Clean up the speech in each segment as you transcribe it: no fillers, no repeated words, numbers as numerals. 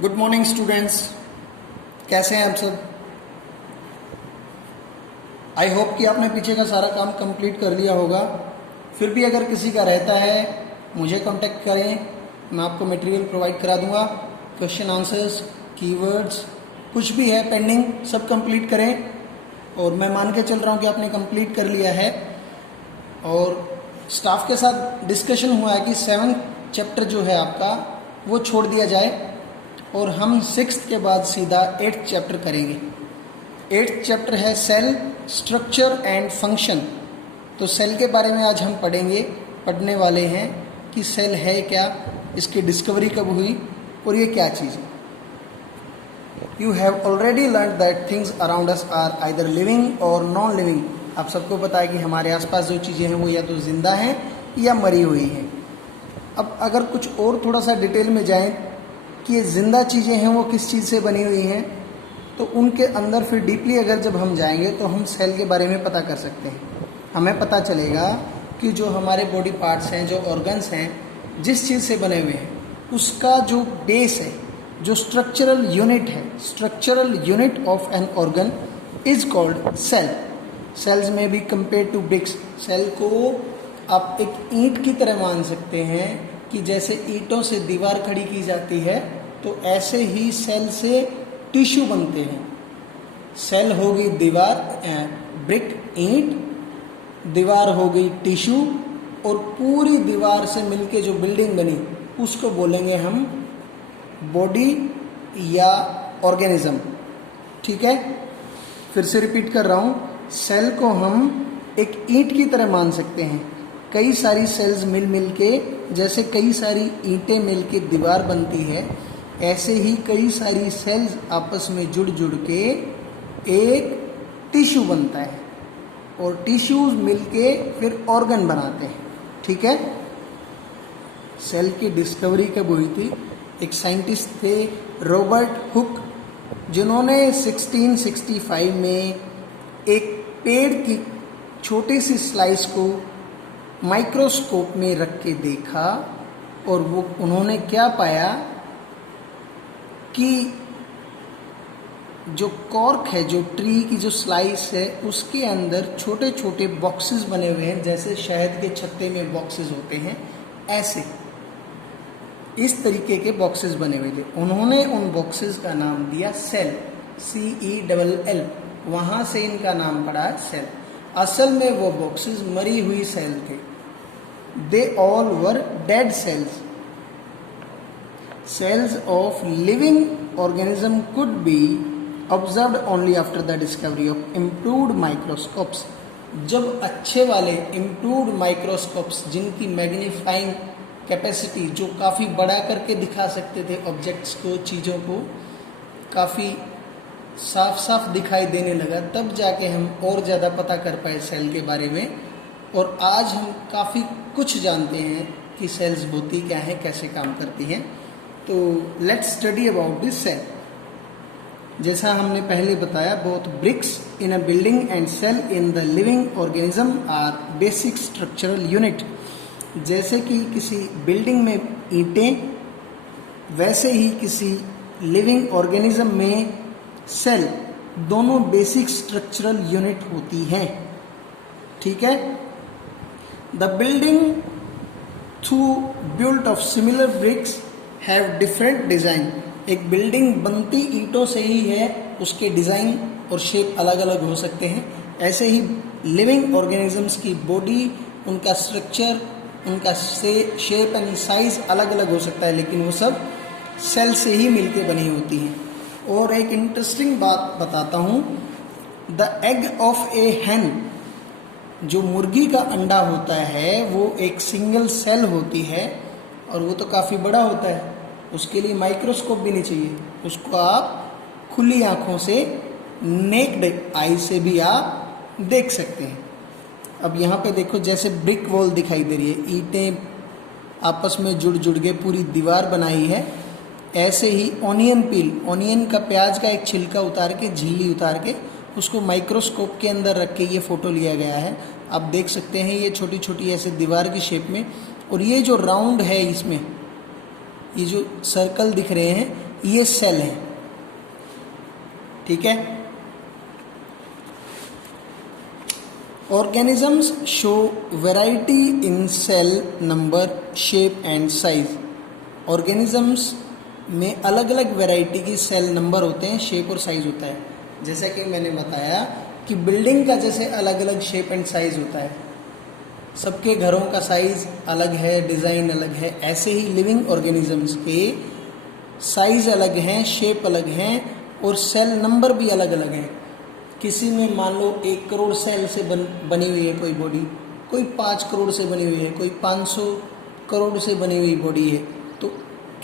Good morning students, कैसे हैं आप सब। आई होप कि आपने पीछे का सारा काम कंप्लीट कर लिया होगा। फिर भी अगर किसी का रहता है मुझे कांटेक्ट करें, मैं आपको मटेरियल प्रोवाइड करा दूंगा। क्वेश्चन आंसर्स, कीवर्ड्स, कुछ भी है पेंडिंग सब कंप्लीट करें। और मैं मान के चल रहा हूं कि आपने कंप्लीट कर लिया है। और स्टाफ के साथ डिस्कशन हुआ है कि 7th चैप्टर जो है आपका वो छोड़ दिया जाए और हम 6th के बाद सीधा 8th चैप्टर करेंगे। 8th चैप्टर है सेल स्ट्रक्चर एंड फंक्शन। तो सेल के बारे में आज हम पढ़ने वाले हैं कि सेल है क्या, इसकी डिस्कवरी कब हुई और ये क्या चीज़ है। You have already learn that things around us are either living और नॉन लिविंग। आप सबको पता है कि हमारे आसपास जो चीज़ें हैं वो या तो जिंदा हैं या मरी हुई हैं। अब अगर कुछ और थोड़ा सा डिटेल में जाएं कि ये जिंदा चीज़ें हैं वो किस चीज़ से बनी हुई हैं, तो उनके अंदर फिर डीपली अगर जब हम जाएंगे तो हम सेल के बारे में पता कर सकते हैं। हमें पता चलेगा कि जो हमारे बॉडी पार्ट्स हैं, जो ऑर्गन्स हैं, जिस चीज़ से बने हुए हैं उसका जो बेस है, जो स्ट्रक्चरल यूनिट है, structural unit of an organ is called cell. Cells में भी कंपेयर टू ब्रिक्स। सेल को आप एक ईंट की तरह मान सकते हैं कि जैसे ईंटों से दीवार खड़ी की जाती है तो ऐसे ही सेल से टिश्यू बनते हैं। सेल हो गई दीवार, ब्रिक ईंट, दीवार हो गई टिश्यू, और पूरी दीवार से मिलके जो बिल्डिंग बनी उसको बोलेंगे हम बॉडी या ऑर्गेनिज्म। ठीक है, फिर से रिपीट कर रहा हूँ। सेल को हम एक ईंट की तरह मान सकते हैं। कई सारी सेल्स मिल के, जैसे कई सारी ईंटें मिल के दीवार बनती है, ऐसे ही कई सारी सेल्स आपस में जुड़ के एक टिश्यू बनता है और टिश्यूज मिलके फिर ऑर्गन बनाते हैं। ठीक है, सेल की डिस्कवरी कब हुई थी? एक साइंटिस्ट थे रॉबर्ट हुक, जिन्होंने 1665 में एक पेड़ की छोटी सी स्लाइस को माइक्रोस्कोप में रख के देखा और वो उन्होंने क्या पाया कि जो कॉर्क है, जो ट्री की जो स्लाइस है, उसके अंदर छोटे छोटे बॉक्सेस बने हुए हैं, जैसे शहद के छत्ते में बॉक्सेस होते हैं, ऐसे इस तरीके के बॉक्सेस बने हुए थे। उन्होंने उन बॉक्सेस का नाम दिया सेल, CELL। वहां से इनका नाम पड़ा है सेल। असल में वो बॉक्सेस मरी हुई सेल थे। They all were dead cells. Cells of living organism could be observed only after the discovery of improved microscopes. जब अच्छे वाले इम्प्रूव्ड माइक्रोस्कोप्स, जिनकी मैग्नीफाइंग कैपेसिटी, जो काफ़ी बड़ा करके दिखा सकते थे ऑब्जेक्ट्स को, चीज़ों को काफ़ी साफ साफ दिखाई देने लगा, तब जाके हम और ज़्यादा पता कर पाए सेल के बारे में। और आज हम काफ़ी कुछ जानते हैं कि सेल्स होती क्या है, कैसे काम करती हैं। तो let's study about this cell. जैसा हमने पहले बताया, both bricks in a building and cell in the living organism are basic structural unit. जैसे कि किसी बिल्डिंग में ईंटें, वैसे ही किसी लिविंग ऑर्गेनिज्म में सेल, दोनों बेसिक स्ट्रक्चरल यूनिट होती हैं। ठीक है, the building through built of similar bricks have different design. एक बिल्डिंग बनती ईंटों से ही है, उसके डिजाइन और शेप अलग अलग हो सकते हैं। ऐसे ही लिविंग ऑर्गेनिजम्स की बॉडी, उनका स्ट्रक्चर, उनका शेप एंड साइज अलग अलग हो सकता है, लेकिन वो सब सेल से ही मिलके बनी होती हैं। और एक इंटरेस्टिंग बात बताता हूँ, द एग ऑफ ए हैन, जो मुर्गी का अंडा होता है, वो एक सिंगल सेल होती है और वो तो काफ़ी बड़ा होता है। उसके लिए माइक्रोस्कोप भी नहीं चाहिए, उसको आप खुली आँखों से, नेक्ड आई से भी आप देख सकते हैं। अब यहाँ पे देखो, जैसे ब्रिक वॉल दिखाई दे रही है, ईंटें आपस में जुड़ के पूरी दीवार बनाई है, ऐसे ही ऑनियन पील, ऑनियन का, प्याज का एक छिलका उतार के, झिल्ली उतार के, उसको माइक्रोस्कोप के अंदर रख के ये फ़ोटो लिया गया है। आप देख सकते हैं ये छोटी छोटी ऐसे दीवार की शेप में, और ये जो राउंड है इसमें, ये जो सर्कल दिख रहे हैं, ये सेल है, ठीक है। Organisms show variety in cell number, shape and size. Organisms में अलग अलग वैरायटी की सेल नंबर होते हैं, शेप और साइज होता है। जैसा कि मैंने बताया कि बिल्डिंग का जैसे अलग अलग शेप एंड साइज होता है, सबके घरों का साइज अलग है, डिज़ाइन अलग है, ऐसे ही लिविंग ऑर्गेनिजम्स के साइज अलग हैं, शेप अलग हैं और सेल नंबर भी अलग अलग हैं। किसी में मान लो 1 करोड़ सेल से बनी हुई है कोई बॉडी, कोई 5 करोड़ से बनी हुई है, कोई 500 करोड़ से बनी हुई बॉडी है। तो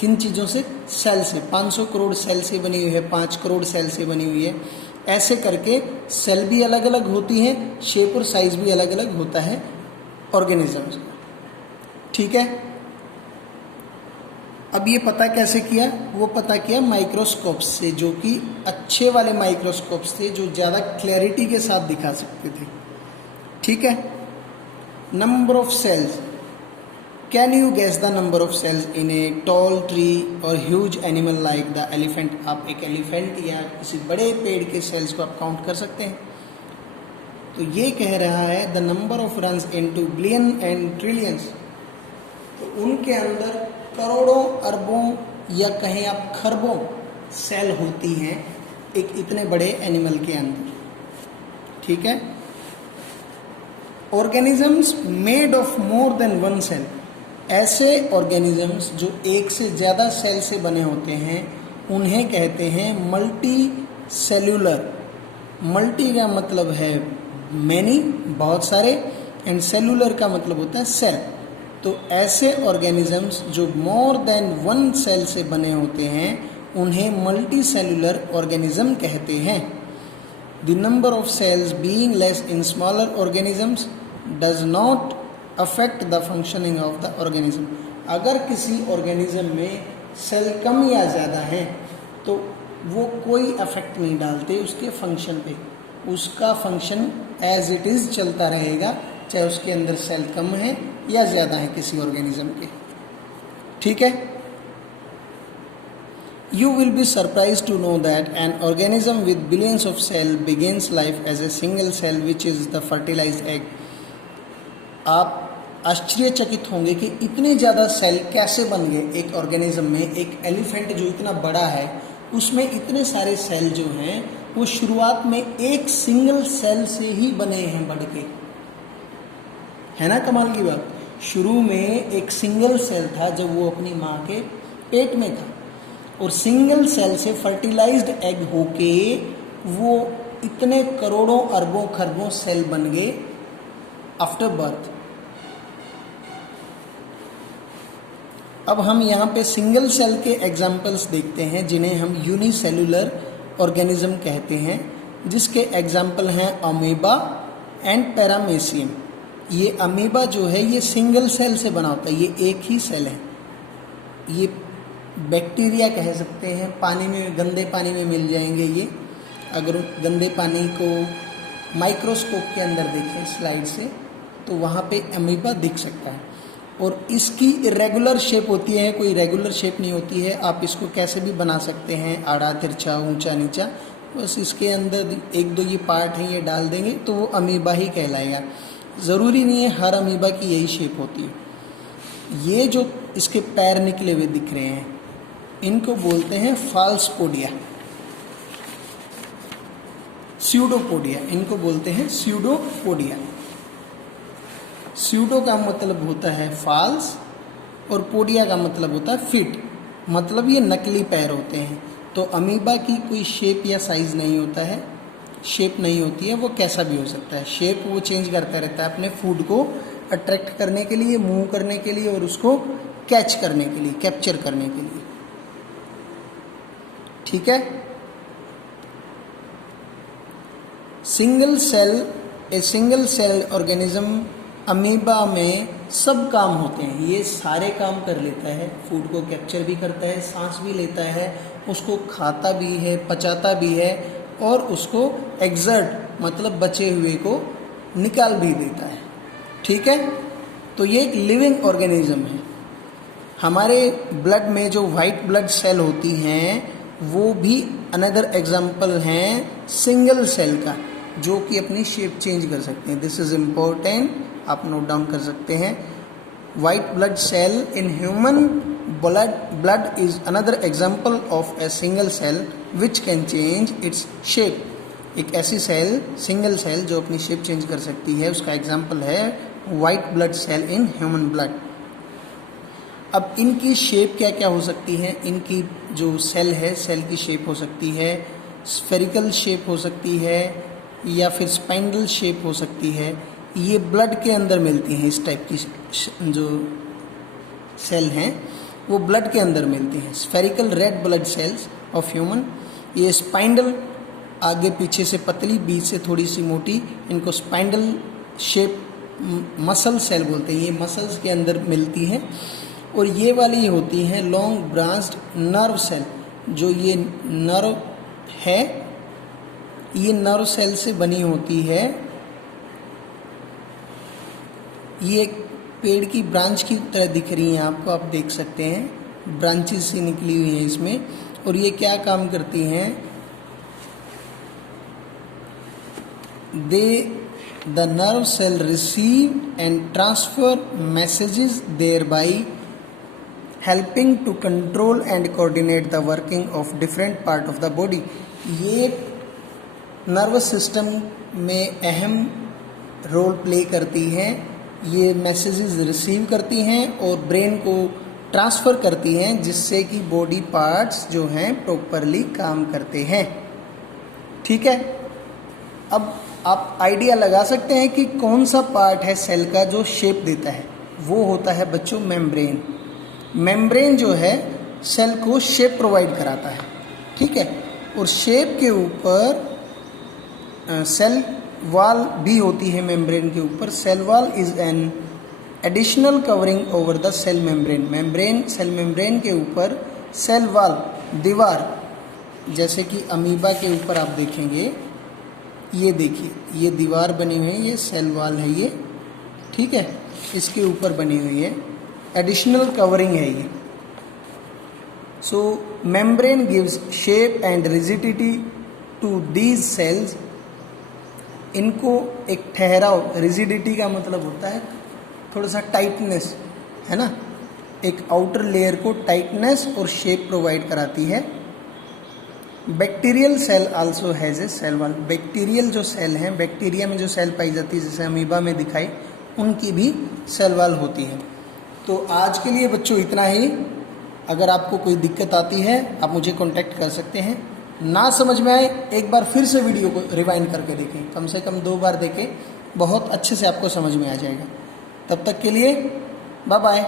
किन चीज़ों से? सेल से। 500 करोड़ सेल से बनी हुई है, 5 करोड़ सेल से बनी हुई है। ऐसे करके सेल भी अलग अलग होती हैं, शेप और साइज भी अलग अलग होता है ऑर्गेनिजम्स का, ठीक है। अब ये पता कैसे किया? वो पता किया माइक्रोस्कोप से, जो कि अच्छे वाले माइक्रोस्कोप्स थे जो ज़्यादा क्लैरिटी के साथ दिखा सकते थे, ठीक है। Number of cells, can you guess the number of cells in a tall tree और huge animal like the elephant? आप एक एलिफेंट या किसी बड़े पेड़ के सेल्स को आप काउंट कर सकते हैं। तो ये कह रहा है the number of runs into billion and trillions. तो उनके अंदर करोड़ों, अरबों या कहें आप खरबों सेल होती हैं एक इतने बड़े एनिमल के अंदर, ठीक है। Organisms made of more than one cell, ऐसे ऑर्गेनिजम्स जो एक से ज़्यादा सेल से बने होते हैं उन्हें कहते हैं मल्टी सेल्यूलर। मल्टी का मतलब है मैनी, बहुत सारे, एंड सेल्यूलर का मतलब होता है सेल। तो ऐसे ऑर्गेनिजम्स जो मोर देन वन सेल से बने होते हैं उन्हें मल्टी सेल्यूलर ऑर्गेनिज्म कहते हैं। The number of sales being less in smaller organisms does not affect the functioning of the organism. अगर किसी ऑर्गेनिज्म में सेल कम या ज़्यादा है तो वो कोई अफेक्ट नहीं डालते उसके फंक्शन पे, उसका फंक्शन एज इट इज़ चलता रहेगा, चाहे उसके अंदर सेल कम है या ज़्यादा है किसी ऑर्गेनिज्म के, ठीक है। You will be surprised to know that an organism with billions of cells begins life as a single cell which is the fertilized egg. आप आश्चर्यचकित होंगे कि इतने ज़्यादा सेल कैसे बन गए एक ऑर्गेनिज्म में। एक एलिफेंट जो इतना बड़ा है उसमें इतने सारे सेल जो हैं वो शुरुआत में एक सिंगल सेल से ही बने हैं बढ़ के, है ना कमाल की बात। शुरू में एक सिंगल सेल था जब वो अपनी माँ के पेट में था, और सिंगल सेल से फर्टिलाइज्ड एग होके वो इतने करोड़ों अरबों खरबों सेल बन गए आफ्टर बर्थ। अब हम यहाँ पे सिंगल सेल के एग्जाम्पल्स देखते हैं जिन्हें हम यूनिसेलुलर ऑर्गेनिज्म कहते हैं, जिसके एग्जाम्पल हैं अमीबा एंड पैरामेसियम। ये अमीबा जो है ये सिंगल सेल से बना होता है, ये एक ही सेल है। ये बैक्टीरिया कह सकते हैं, पानी में, गंदे पानी में मिल जाएंगे ये। अगर गंदे पानी को माइक्रोस्कोप के अंदर देखें स्लाइड से तो वहाँ पे अमीबा दिख सकता है, और इसकी इरेगुलर शेप होती है, कोई रेगुलर शेप नहीं होती है। आप इसको कैसे भी बना सकते हैं, आड़ा तिरछा, ऊंचा नीचा, बस इसके अंदर एक दो ये पार्ट हैं ये डाल देंगे तो वो अमीबा ही कहलाएगा। ज़रूरी नहीं है हर अमीबा की यही शेप होती है। ये जो इसके पैर निकले हुए दिख रहे हैं इनको बोलते हैं फाल्सपोडिया, स्यूडोपोडिया, इनको बोलते हैं स्यूडोपोडिया। स्यूडो का मतलब होता है फाल्स और पोडिया का मतलब होता है फिट, मतलब ये नकली पैर होते हैं। तो अमीबा की कोई शेप या साइज नहीं होता है, शेप नहीं होती है, वो कैसा भी हो सकता है। शेप वो चेंज करता रहता है अपने फूड को अट्रैक्ट करने के लिए, मूव करने के लिए, और उसको कैच करने के लिए, कैप्चर करने के लिए, ठीक है। सिंगल सेल ऑर्गेनिज्म अमीबा में सब काम होते हैं, ये सारे काम कर लेता है। फूड को कैप्चर भी करता है, सांस भी लेता है, उसको खाता भी है, पचाता भी है, और उसको एक्सर्ट मतलब बचे हुए को निकाल भी देता है, ठीक है। तो ये एक लिविंग ऑर्गेनिज्म है। हमारे ब्लड में जो वाइट ब्लड सेल होती हैं वो भी अनदर एग्जाम्पल हैं सिंगल सेल का, जो कि अपनी शेप चेंज कर सकते हैं। दिस इज इम्पोर्टेंट, आप नोट डाउन कर सकते हैं। White blood cell in human blood is another example of a single cell which can change its shape। एक ऐसी सेल, सिंगल सेल, जो अपनी शेप चेंज कर सकती है, उसका एग्जाम्पल है white blood cell in human blood. अब इनकी शेप क्या क्या हो सकती है? इनकी जो सेल है, सेल की शेप हो सकती है स्फेरिकल शेप हो सकती है या फिर स्पाइंडल शेप हो सकती है। ये ब्लड के अंदर मिलती हैं, इस टाइप की जो सेल हैं वो ब्लड के अंदर मिलती हैं। Spherical red blood cells of human, ये स्पाइंडल, आगे पीछे से पतली, बीच से थोड़ी सी मोटी, इनको स्पाइंडल शेप मसल सेल बोलते हैं। ये मसल्स के अंदर मिलती हैं। और ये वाली होती हैं लॉन्ग ब्रांच्ड नर्व सेल, जो ये नर्व है, ये नर्व सेल से बनी होती है। ये पेड़ की ब्रांच की तरह दिख रही हैं आपको, आप देख सकते हैं ब्रांचेस से निकली हुई हैं इसमें। और ये क्या काम करती हैं? The nerve cell receive and transfer messages there by helping to control and coordinate the working of different part of the body. ये नर्वस सिस्टम में अहम रोल प्ले करती हैं। ये मैसेजेस रिसीव करती हैं और ब्रेन को ट्रांसफ़र करती हैं, जिससे कि बॉडी पार्ट्स जो हैं प्रॉपरली काम करते हैं। ठीक है, अब आप आइडिया लगा सकते हैं कि कौन सा पार्ट है सेल का जो शेप देता है। वो होता है बच्चों मेम्ब्रेन। मेम्ब्रेन जो है सेल को शेप प्रोवाइड कराता है। ठीक है, और शेप के ऊपर सेल वॉल भी होती है मेम्ब्रेन के ऊपर। Cell wall is an additional covering over the cell membrane. Cell membrane के ऊपर सेल वॉल, दीवार, जैसे कि अमीबा के ऊपर आप देखेंगे, ये देखिए ये दीवार बनी हुई है, ये सेल वॉल है ये। ठीक है, इसके ऊपर बनी हुई है, एडिशनल कवरिंग है ये। So membrane gives shape and rigidity to these cells. इनको एक ठहराव, रिजिडिटी का मतलब होता है थोड़ा सा टाइटनेस, है ना, एक आउटर लेयर को टाइटनेस और शेप प्रोवाइड कराती है। Bacterial cell also has a cell wall. Bacterial जो सेल हैं, बैक्टीरिया में जो सेल पाई जाती है, जैसे अमीबा में दिखाई, उनकी भी सेल वॉल होती है। तो आज के लिए बच्चों इतना ही। अगर आपको कोई दिक्कत आती है आप मुझे कांटेक्ट कर सकते हैं। ना समझ में आए एक बार फिर से वीडियो को रिवाइंड करके देखें, कम से कम 2 बार देखें, बहुत अच्छे से आपको समझ में आ जाएगा। तब तक के लिए बाय बाय।